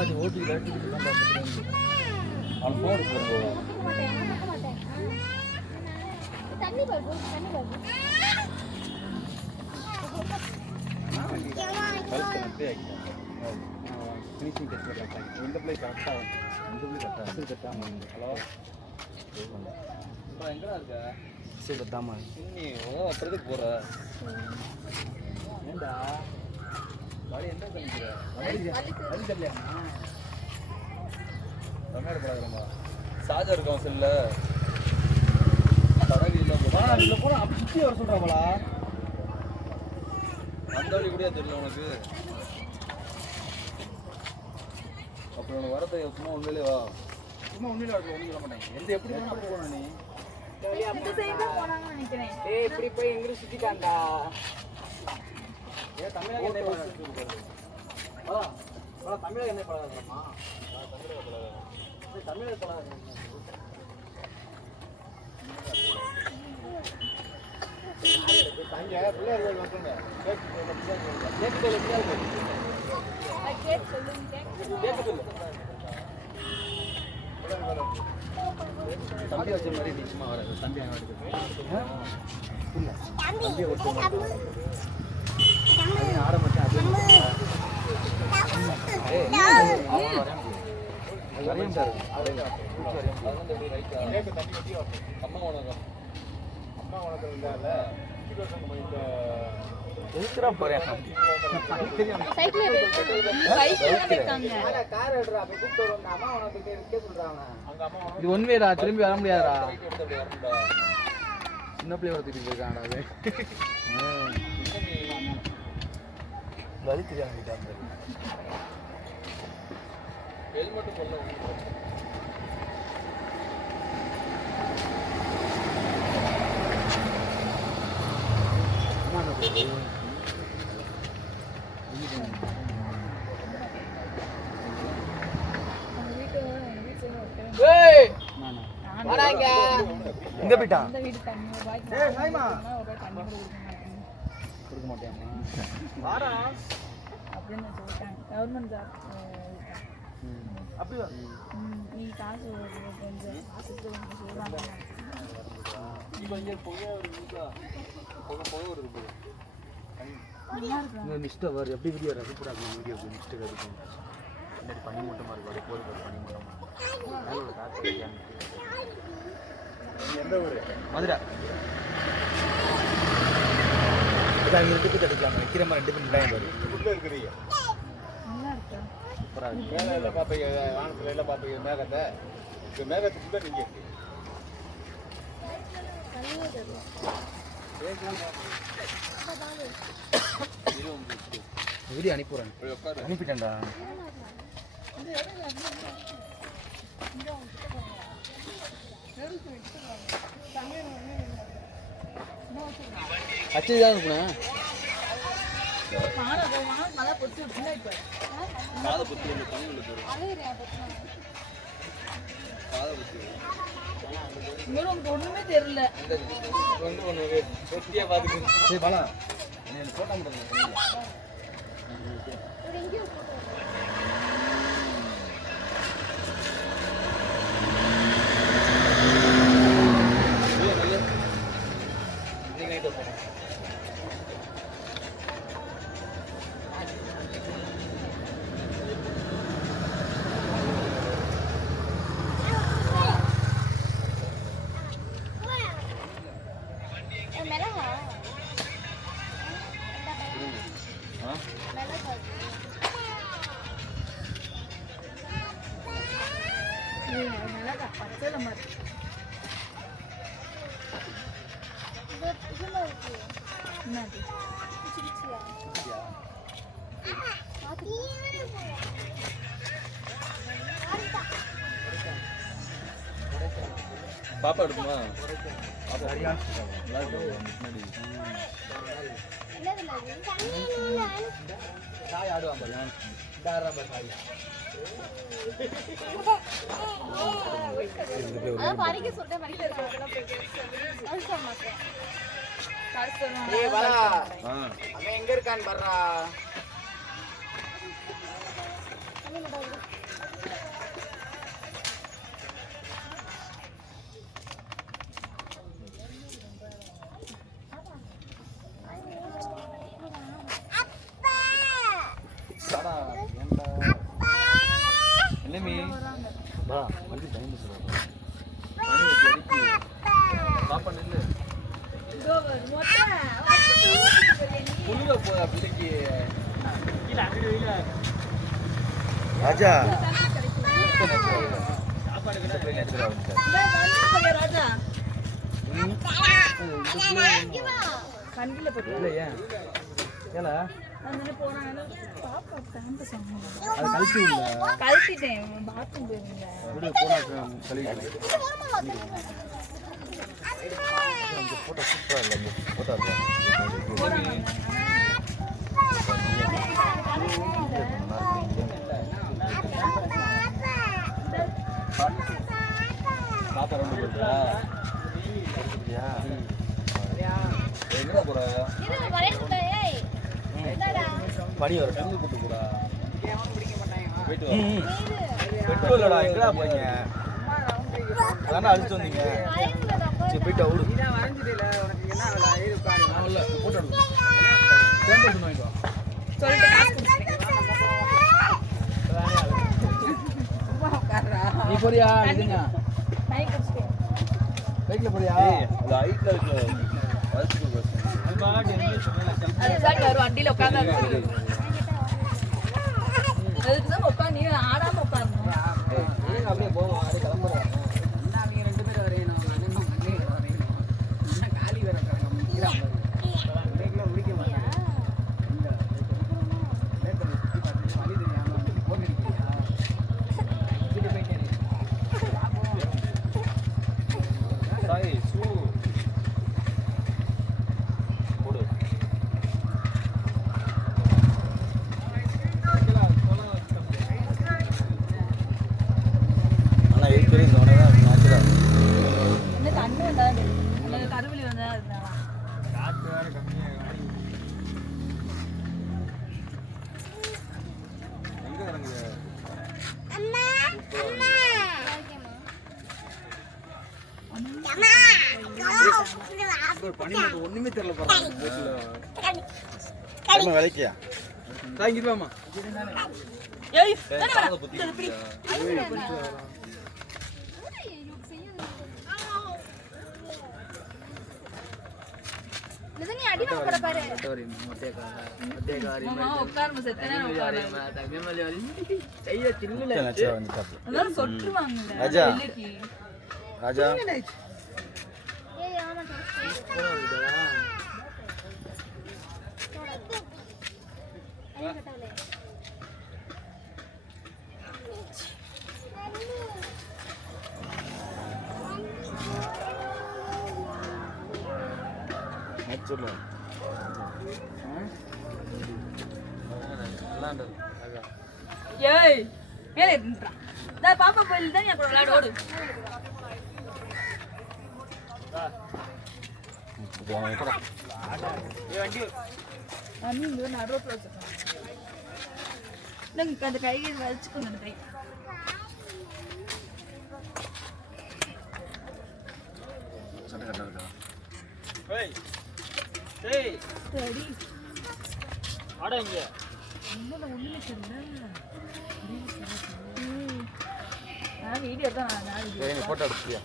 அது OP light தான் பாத்துறேன். அவன் போன் எடுத்து மாட்டேன். தண்ணி பாரு. ஃபினிஷிங் டெஸ்ட் பண்ணலாம். இந்த ப்ளே கரெக்ட்டா ஹலோ. இப்போ எங்கடா இருக்க? சேலத்தாமா. நீ அப்புறத்துக்கு போற. ஏண்டா? வாடி என்ன பண்ணிக்கிற? வலி தெரியலையா? கம்மியா போறாதம்மா. சார்ஜர் இருக்கும் செல்ல. தரவி இல்ல போடா. இல்ல போடா அப்படி சுத்தி வர சொல்றாங்களா? அந்த வழி கூட தெரியல உனக்கு. அப்புறம் உனக்கு வரதை சும்மா உண்மையிலே வா. சும்மா உண்மையிலே வரல ஒன்றும் சொல்ல மாட்டாங்க. எந்த எப்படி வேணா அப்படி போன நீ. இந்த சைடு தான் போறாங்கன்னு நினைக்கிறேன். டேய் இப்படி போய் எங்க சுத்திட்டான்டா. ஏ தமிழக என்ன பழகாதீங்க. தமிழக என்ன பழகாதீங்கம்மா. தமிழக பழகாதீங்க. தமிழக பழகாதீங்க. தங்க பிள்ளையார் வந்துங்க. கேக்கு சொல்லு. தம்பி வச்ச மாதிரி நீ சும்மா வர. தம்பி அங்க தம்பி ஒருத்தர் ஆரம்பிச்சு அது அம்மா உனக்கு இருந்தால எதுக்குறா போறேன் இது ஒன்வேடா திரும்பி வர முடியாதா சின்ன பிள்ளை வளர்த்துட்டு போயிருக்காங்க அது வலி தெரியாம ஹெல்மெட் போடல இங்க போயிட்டா கொடுக்க மாட்டேன் வாடா அப்படின்னு சொல்லிட்டாங்க கவர்மெண்ட் ஜாப் அப்படியா நீ காசு கொஞ்சம் சொல்லுவாங்க இப்போ இங்கே புகை ஒரு ஒரு இருக்குது நிஷ்டை வர எப்படி வீடியோ ரசிப்படாது வீடியோ நிஷ்டை இருக்கும் முன்னாடி பண்ணி மூட்டமாக இருக்கும் அது போய் பண்ணி மூட்டமாக எந்த ஊர் மதுரை அதான் இங்கே ரெண்டு பேர் கிடைக்கலாம் நிற்கிறமா 2 பேர் டைம் வரும் ஃபுட்டில் இருக்கிறீங்க சூப்பராக இருக்கு மேலே எல்லாம் பார்ப்பீங்க வானத்தில் எல்லாம் பார்ப்பீங்க மேகத்தை இப்போ மேகத்துக்கு தான் நீங்கள் வீடியோ அனுப்பிடுறேன் அனுப்பிட்டேன்டா அச்சு தான் அனுப்புனேன் ஒண்ணுமே தெரியல பாப்பா எடுக்குமா சாய் ஆடுவாங்க எங்க இருக்கான்னு பாருடா. என்னமே வராங்க. வா வந்து டைம் சொல்லுவா பாப்பா நில்லு இதோ வரு. மொட்டை. வந்து ஊத்திட்டு போறியா நீ? புல்லுல போய் அப்படிக்கு கீழ அங்கடி வெயில ராஜா தண்ணி கிடைக்குமா? சாப்பாடு கூட ட்ரெயின் எடுத்துறா வந்து இந்த வந்து போறியா ராஜா? வண்டியில போறியா? இல்ல ஏன் ஏல அதனால போறாங்க. பாப்பா பேம்பஸ் வாங்கணும். அது கழிச்சு இல்ல கழட்டிட்டேன். பாத்ரூம் போயிருந்தேன். விடு போனா கழிச்சு அந்த போட்டோ சூப்பரா இல்ல அந்த போட்டோ போறாங்க. பாப்பா ரெண்டு போட்டா எங்கடா போற பனி வர தண்ணி கூட்டு போடா போயிட்டு வா பெட்ரோல் இல்லடா எங்கடா போறீங்க அதானே அடிச்சு வந்தீங்க சரி போயிட்டு விடு இல்ல போட்டோ எடுத்து கேம்பஸ் வாங்கிட்டு வா சொல்லிட்டு காசு கொடுத்துட்டேன். சும்மா உட்கார்றா. நீ போறியா நிஜமா டைம் குடிச்சிட்டேன். பைக்ல போறியா அது ஹைட்ல இருக்கு வயசுக்கு பஸ் அது பாட்டி இங்கிலீஷ் அதுதான் வரும் வண்டியில உட்கார்ந்தா அதுக்கு தான் உட்காந்து நீ ஆடாம உட்காரணும். அப்படியே போவோம் அப்படியே கிளம்புறோம் அவங்க 2 பேரும் வரையணும் அண்ணன் மண்ணே வரையணும் என்ன காலி வேற இருக்காங்க முடிக்கிறாங்க இன்னைக்குலாம் முடிக்க மாட்டாங்க இந்த நேத்து சுத்தி பார்த்து வழி தெரியாம போன் அடிக்கிறியா வீட்டு போயிட்டே சாய் சூ போடு ஆனா இருக்கிற இந்த உடனே தான் நேச்சுரா என்ன தண்ணி வந்தா தெரியும். கருவிலி வந்தா இருந்தா காத்து வேற கம்மியா எங்க இறங்குது பனி மட்டும் ஒண்ணுமே தெரியல பாருங்க விலைக்கியா தாங்கிட்டு வாமா ஏய் காதை புத்தி மாமா உட்காருமா செத்தனே உட்காரு. அதான் சொட்டுவாங்க ராஜா. ராஜா சொல்லு ஏய் மேலே இருந்துடா. டேய் பாப்பா போயில தான் அப்புறம் விளையாட ஓடு. அண்ணி இங்க நடுரோட்ல வச்சிருக்கேன். நீங்க அந்த கையை வச்சுக்கோங்க அந்த கை. சட்டை கட்டா இருக்கா ஏய் ஏய் சரி. அட இங்க என்னடா ஒண்ணுமே தெரியல. நான் வீடியோ தான் நான் வீடியோ. சரி நீ போட்டோ எடுத்தியா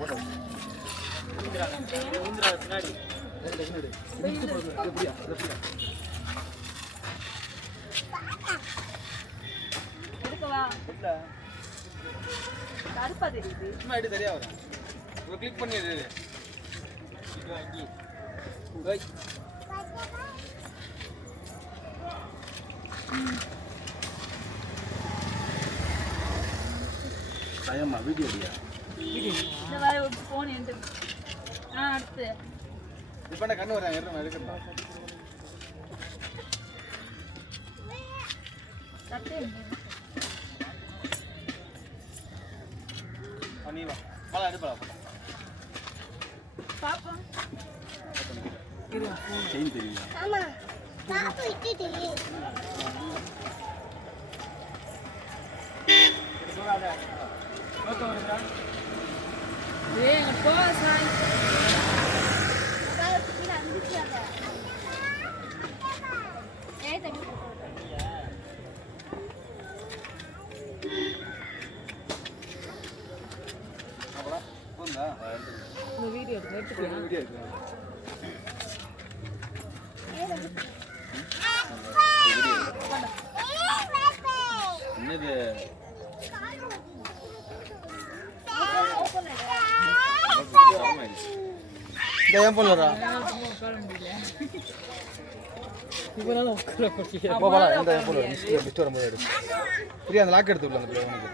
போட்டோ ஊந்திரா பின்னாடி எப்படியா எடுக்கவா? இல்ல கருப்பா தெரியுது. சும்மா எடு சரியா வரும் ஒரு கிளிக் பண்ணிடு இது வாங்கி ஓய் சாயம்மா வீடியோ இல்லையா இந்த வர ஒரு போன் என்கிட்ட. அடுத்து இப்போ என்ன கண்ணு வராங்க எடுத்து எடுக்கணும் சட்டை நீ வா பழம் எடு பழம் பாப்போம். செயின் தெரியுமா ஏய் அங்க போ சாய். வீடியோ எடுக்கிறேன். என்னது இந்த ஏன் போலடா போகலாம் எந்த ஏன் போல லிஸ்ட் வரும்போது எடு பிரியா அந்த லாக் எடுத்து விடல அந்த பிள்ளை உனக்கு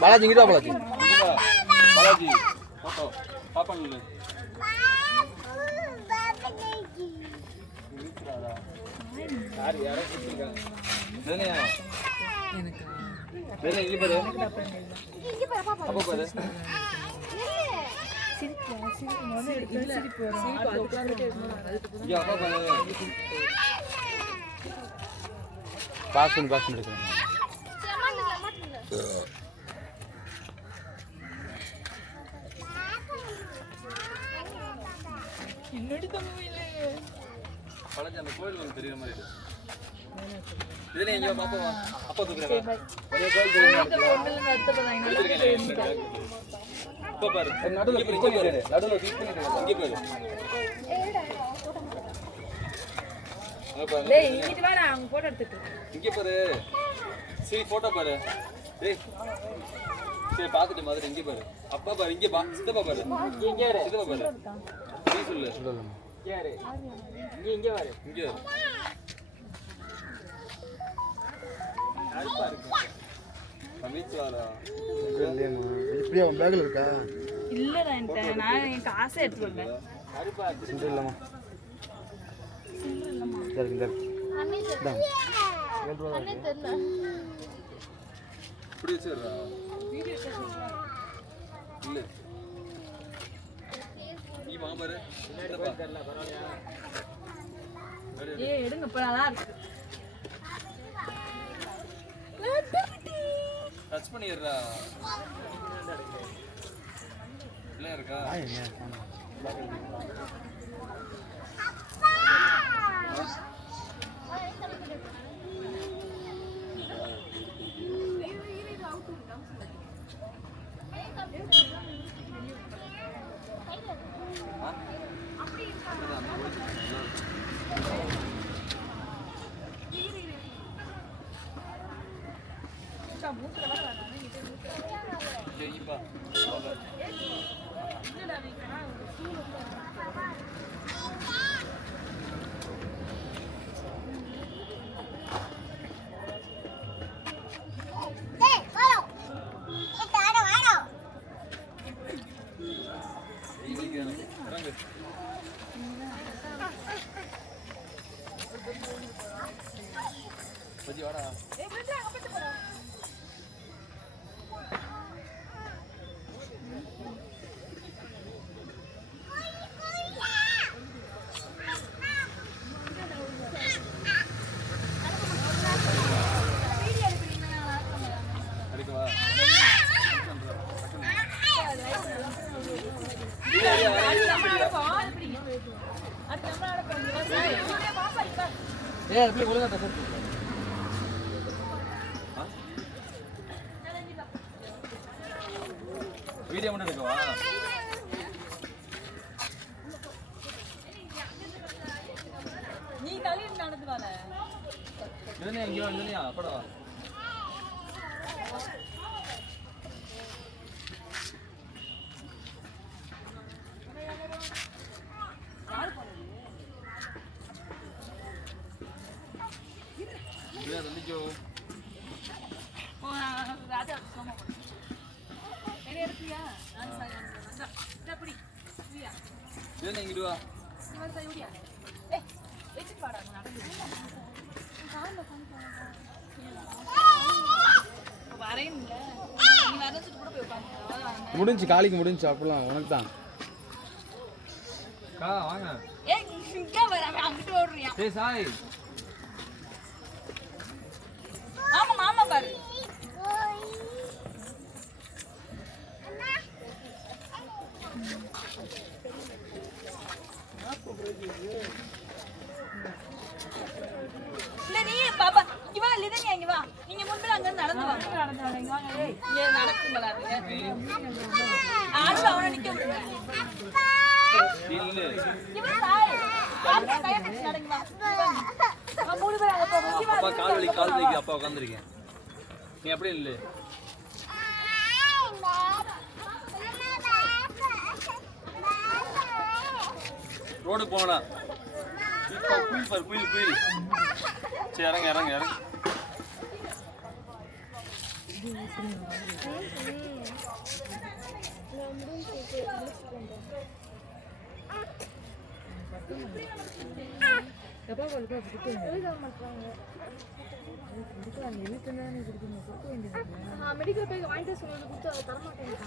பாலாஜி இங்கிட்டா பாலாஜி பாலாஜி போட்டோ பாப்பா நில்லு யார் யாரோ கூப்பிட்டுருக்காங்க வேற இங்கே பாரு அப்போ பாரு இங்கே அப்பா பாரு பாஸ் பண்ணி எடுக்கிறேன் பாலாஜி அந்த கோயில் வந்து தெரியுற மாதிரி இருக்கு இதுல எங்க பாப்பா அப்பா தூக்குறேன் ஒரே கோயில் தெரியுமா அப்பா பாரு நடுவுல கிளிக் பண்ணிடு நடுவுல கிளிக் பண்ணிடு இங்க பாரு டேய் இங்க வாடா அவங்க போட்டோ எடுத்துட்டு இங்க பாரு சரி போட்டோ பாரு டேய் சரி பாத்துட்டு மாதிரி இங்க பாரு அப்பா பாரு இங்க பா சித்தப்பா பாரு இங்க யாரு சித்தப்பா பாரு நீ சொல்லு யாரு இங்க பாரு இங்க யாரு பாரு அமித்வாரா இப்படியே அவன் பேக்ல இருக்கா இல்லடா என்கிட்ட நான் என் காசை எடுத்து வந்தேன் யாரு பாரு சிண்டர் இல்லமா சரி இந்த இப்படி வச்சிரா இல்ல நீ வா பாரு சித்தப்பா தெரியல பரவாயில்லையா ஏய் எடுங்க இப்ப நல்லா இருக்கு டச் பண்ணிடுறா இல்ல இருக்கா சரிப்பா பஜி வாடா அடிக்கவா ஏய் அப்படியே ஒழுங்கா தப்பு வீடியோ மட்டும் எடுக்கவா நீ தள்ளி நடந்து வால இதுனே இங்க வந்துனியா அப்படா Dia nanti ராஜா சும்மா என்ன எடுத்தியா நான் சாயந்தரம் வந்தா அப்படி சரியா dia nih gitu ah. இவன் சரியா வெச்சு பாடா நடந்து வரேன் இல்ல நீ வரதுக்கு கூட போய் உட்கார்ந்து முடிஞ்சு காலிக்கு முடிஞ்சு அப்பலாம் உனக்கு தான் Kak, mana? ஏய் இங்க வர அங்கிட்டு ஓடுறியா Hey, Sai. ஆமா மாமா பாரு இல்ல நீ பாப்பா இங்க வா லிதன்யா இங்க நடந்து வாங்க ஏய் இங்க நடக்குங்களா ஆடு அவன நிக்க விடுங்க இல்ல இவன் சாய் பாத்து கைய பிடிச்சு நடங்க வா மூணு பேர் அங்க போங்க அப்பா கால் வலி அப்பா உட்கார்ந்திருக்கேன் நீ அப்படியே இல்ல ரோடு போனா குயில் சரி இறங்க மெடிக்கல் போய் வாங்கிட்டு சொன்னது கொடுத்து அதை தரமாட்டேன்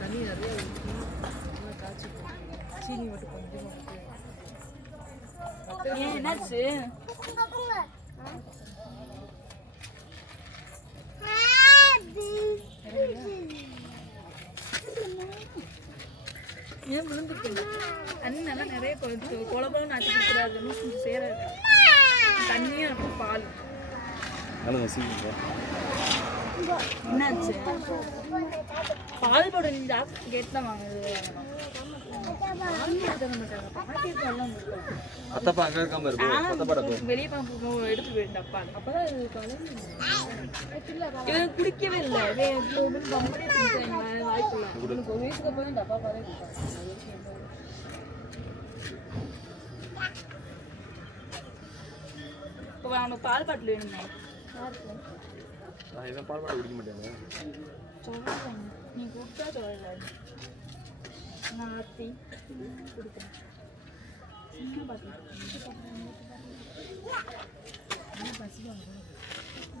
தண்ணி நிறைய காய்ச்சி சீனி மட்டும் கொஞ்சமா ஏன் என்னாச்சு ஏன் விழுந்துருக்கு தண்ணி நல்லா நிறைய குழம்பும் நாட்டி கொடுக்குறாருன்னு கொஞ்சம் சேராது தண்ணியும் இருக்கும் பால் என்னாச்சு பால் போட நீ டாக்டர் கேட்டு தான் வாங்குது அத்தப்பா அங்க இருக்காம இருக்கு வெளியே எடுத்து போயிட்டு அப்பா அப்பதான் இது குடிக்கவே இல்லை வாய்ப்பு ஒரு வயசுக்கு அப்புறம் டப்பா பாலே இப்போ அவனுக்கு பால் பாட்டில் வேணுமே நான் இவன் பால் பால் குடிக்க மாட்டேன் சொல்லுங்க நீ கொடுத்தா சொல்லல நான் ஆத்தி கொடுக்குறேன்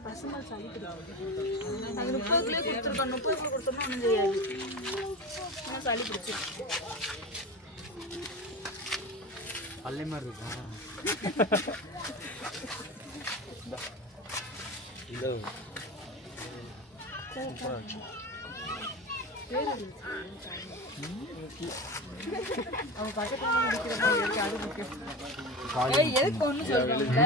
பசுமால் சளி பிடிக்கும் அது 30 கிலோ கொடுத்துருக்கோம் 30 கிலோ கொடுத்தோம்னா ஒன்றும் தெரியாது ஆனால் சளி பிடிச்சிருக்கு பள்ளி மாதிரி இருக்கா இல்ல எதுக்கு ஒன்று சொல்கிறோம்ல